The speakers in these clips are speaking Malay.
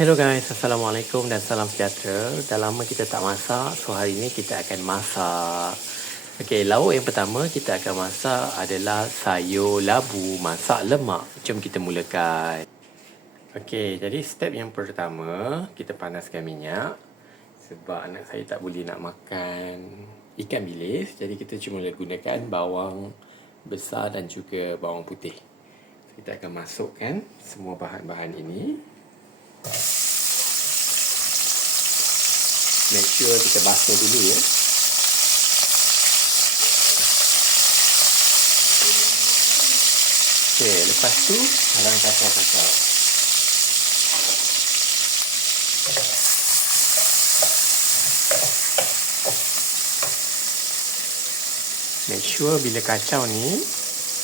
Hello guys, Assalamualaikum dan salam sejahtera. Dah lama kita tak masak, so hari ini kita akan masak. Okey, lauk yang pertama kita akan masak adalah sayur labu masak lemak. Jom kita mulakan. Okey, jadi step yang pertama, kita panaskan minyak. Sebab anak saya tak boleh nak makan ikan bilis, jadi kita cuma gunakan bawang besar dan juga bawang putih. Kita akan masukkan semua bahan-bahan ini. Make sure kita basuh dulu ya. Okey, lepas tu halang kacau-kacau. Make sure bila kacau ni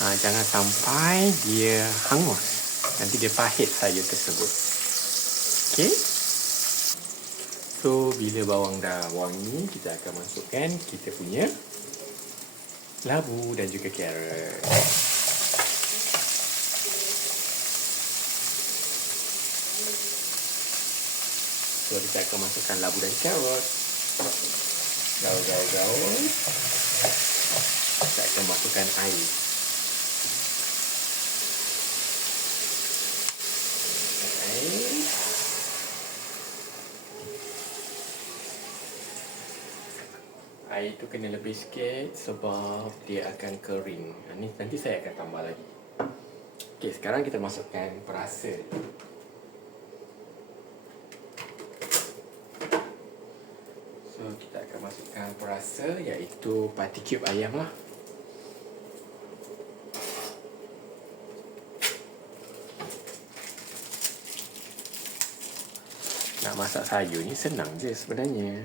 jangan sampai dia hangus. Nanti dia pahit sayur tersebut. Okey. So, bila bawang dah wangi, kita akan masukkan kita punya labu dan juga carrot. So, kita akan masukkan labu dan carrot. Gaul. Kita akan masukkan air. Air tu kena lebih sikit sebab dia akan kering. Nanti saya akan tambah lagi. Okey, sekarang kita masukkan perasa. So, kita akan masukkan perasa iaitu parti cube ayam lah. Nak masak sayur ni senang je sebenarnya.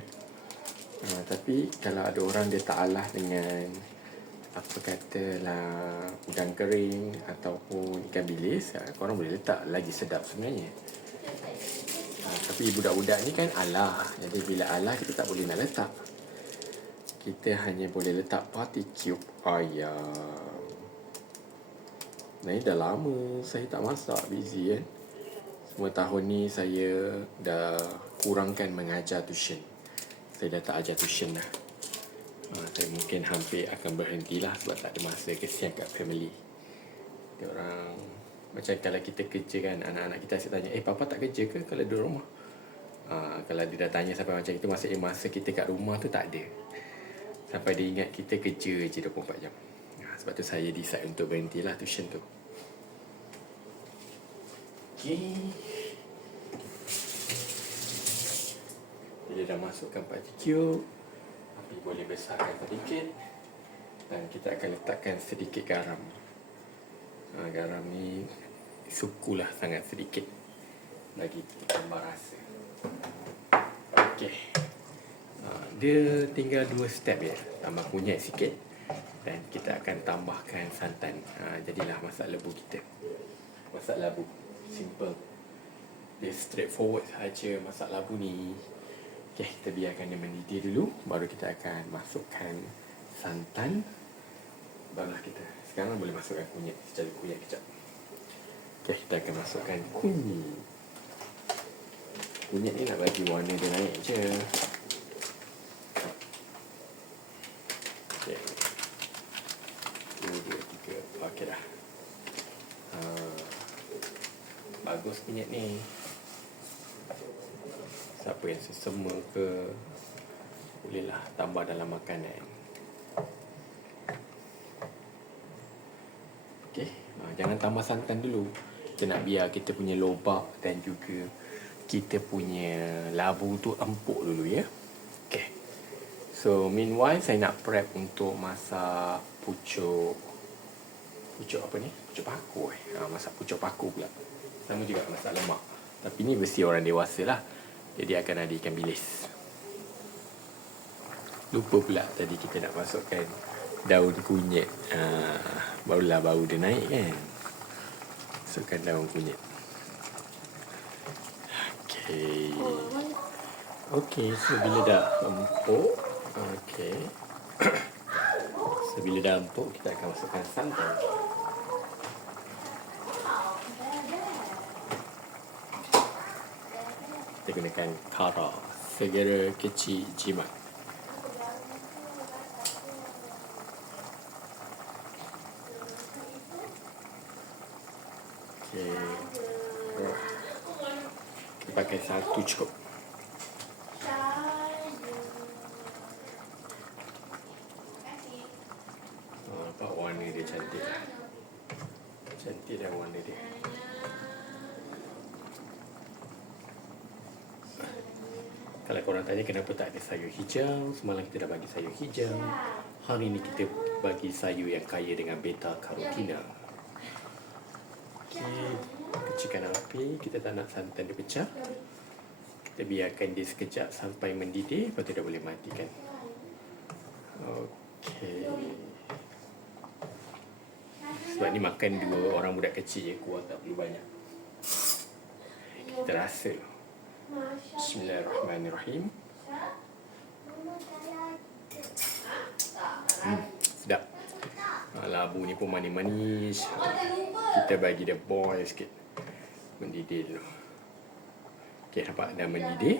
Tapi kalau ada orang dia tak alah dengan apa katalah udang kering ataupun ikan bilis, korang boleh letak lagi sedap sebenarnya. Tapi budak-budak ni kan alah, jadi bila alah kita tak boleh nak letak. Kita hanya boleh letak parti cube ayam. Nah, ini dah lama saya tak masak, busy kan. Semua tahun ni saya dah kurangkan mengajar tuition. Saya dah tak ajar tuition dah. Saya mungkin hampir akan berhentilah sebab tak ada masa, kesian kat family. Dia orang macam kalau kita kerja kan, anak-anak kita asyik tanya, papa tak kerja ke kalau di rumah? Kalau dia dah tanya sampai macam itu, maksudnya masa kita kat rumah tu tak ada. Sampai dia ingat kita kerja je 24 jam. Sebab tu saya decide untuk berhentilah tuition tu. Okay. Bila dah masukkan parti cube, api boleh besarkan sedikit dan kita akan letakkan sedikit garam. Garam ni sukulah sangat sedikit bagi tambah rasa. Okey. Dia tinggal 2 step ya. Tambah kunyit sikit dan kita akan tambahkan santan. Jadilah masak labu kita. Masak labu simple. Dia straightforward saja masak labu ni. Okey, kita biarkan dia mendidih dulu, baru kita akan masukkan santan. Barulah kita sekarang boleh masukkan kunyit, secara kunyit kejap. Okey, kita akan masukkan kunyit. Kunyit ni nak bagi warna dia naik je. Okey. 1, 2, 3. Okey dah. Bagus kunyit ni. Siapa yang sesama ke, bolehlah tambah dalam makanan. Okey, jangan tambah santan dulu. Kita nak biar kita punya lobak dan juga kita punya labu tu empuk dulu ya. Okey. So meanwhile saya nak prep untuk masak pucuk apa ni? Pucuk paku masak pucuk paku pula. Sama juga masak lemak. Tapi ni versi orang dewasa lah. Jadi akan ada ikan bilis. Lupa pula tadi kita nak masukkan daun kunyit. Barulah bau dia naik kan. Masukkan daun kunyit. Okey, so bila dah empuk, so bila dah empuk, kita akan masukkan santan. kita gunakan kara segera kecil jimat. Okey. Kita pakai satu cukup. Nampak warna dia cantik. Cantik dah warna dia. Kalau korang tanya kenapa tak ada sayur hijau, semalam kita dah bagi sayur hijau. Hari ni kita bagi sayur yang kaya dengan beta carotene. Okey, kecilkan api. Kita tak nak santan dia pecah. Kita biarkan dia sekejap sampai mendidih, lepas tu dah boleh matikan. Okey. Sebab ni makan 2 orang budak kecil je, kuah tak perlu banyak. Kita rasa. Bismillahirrahmanirrahim. Sedap. Labu ni pun manis-manis. Kita bagi dia boil sikit. Mendidih dulu. Okey, nampak dah mendidih.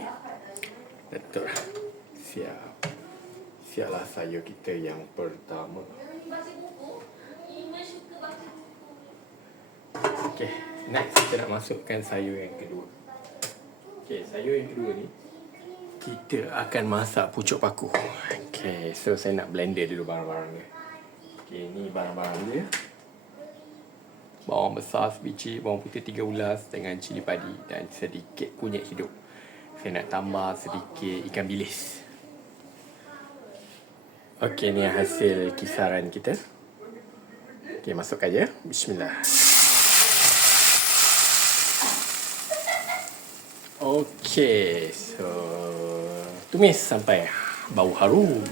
Betul. Siap. Siaplah sayur kita yang pertama. Okey, next kita nak masukkan sayur yang kedua. Okey, sayur yang kedua ni kita akan masak pucuk paku. Okey, so saya nak blender dulu barang-barang dia. Okey, ni barang-barang dia. Bawang besar sebiji, bawang putih 3 ulas dengan cili padi dan sedikit kunyit hidup. Saya nak tambah sedikit ikan bilis. Okey, ni hasil kisaran kita. Okey, masukkan je. Bismillah. Okey, so tumis sampai bau harum.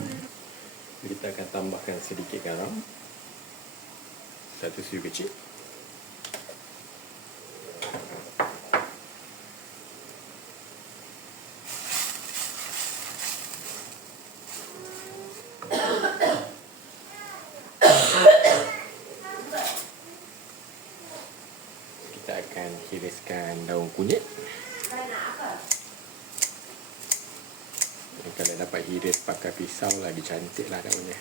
Kita akan tambahkan sedikit garam. 1 siu kecil. Kita akan hiriskan daun kunyit. Kalau dapat hiris pakai pisau lagi cantik lah daunnya.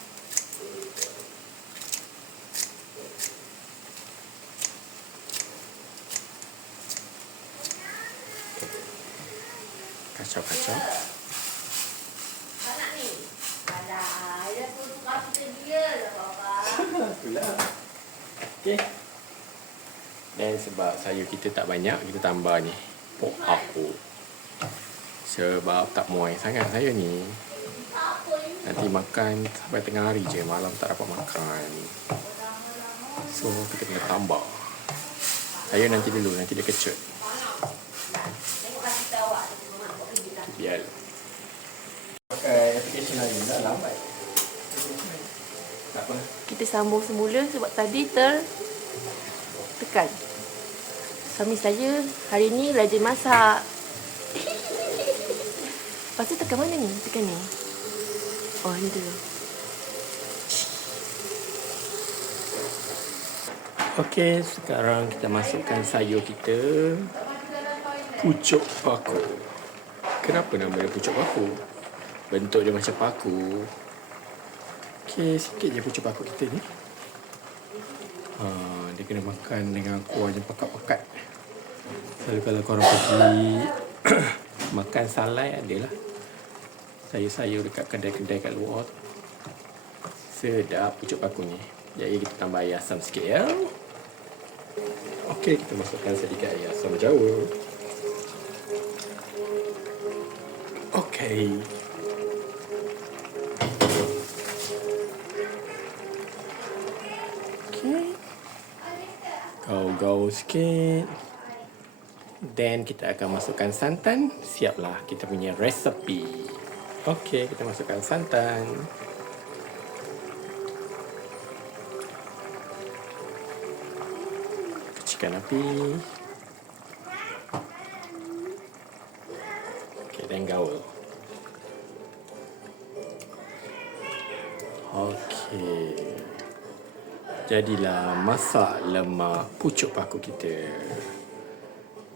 Kacau-kacau. Okey. Dan sebab sayur kita tak banyak, kita tambah ni pok aku. Sebab tak muai sangat sayur ni. Nanti makan sampai tengah hari je, malam tak dapat makan. So kita kena tambah. Sayur nanti dulu, nanti dia kecut. Biar pakai aplikasi lain dah lambat. Tak apa. Kita sambung semula sebab tadi tertekan. Suami saya hari ni rajin masak. Lepas tu tekan mana ni? Tekan ni. Oh, ni dulu. Okey, sekarang kita masukkan sayur kita. Pucuk paku. Kenapa nama dia pucuk paku? Bentuk dia macam paku. Okey, sikit je pucuk paku kita ni. Dia kena makan dengan kuah yang pekat-pekat. Selalu kalau korang pergi makan salai adalah sayur-sayur dekat kedai-kedai kat luar. Sedap pucuk paku ni. Jadi kita tambah air asam sikit ya. Okey, kita masukkan sedikit air asam Jawa. Okey. Okey. Gaul-gaul sikit. Dan kita akan masukkan santan. Siaplah kita punya resepi. Okey, kita masukkan santan. Kecilkan api. Okey, dan gaul. Okey. Jadilah masak lemak pucuk paku kita.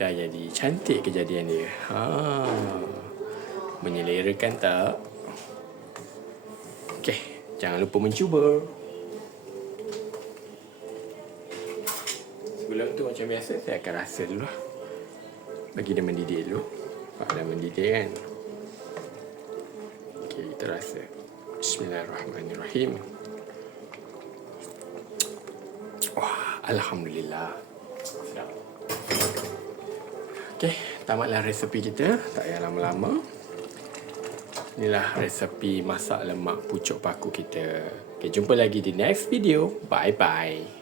Dah jadi cantik kejadian dia. Menyelerakan tak? Okey, jangan lupa mencuba. Sebelum tu macam biasa, saya akan rasa dulu lah. Bagi dia mendidih dulu. Nampak dah mendidih kan? Okey, kita rasa. Bismillahirrahmanirrahim. Wah, Alhamdulillah. Sedap. Okey, tamatlah resepi kita. Tak payah lama-lama. Inilah resepi masak lemak pucuk paku kita. Okey, jumpa lagi di next video. Bye-bye.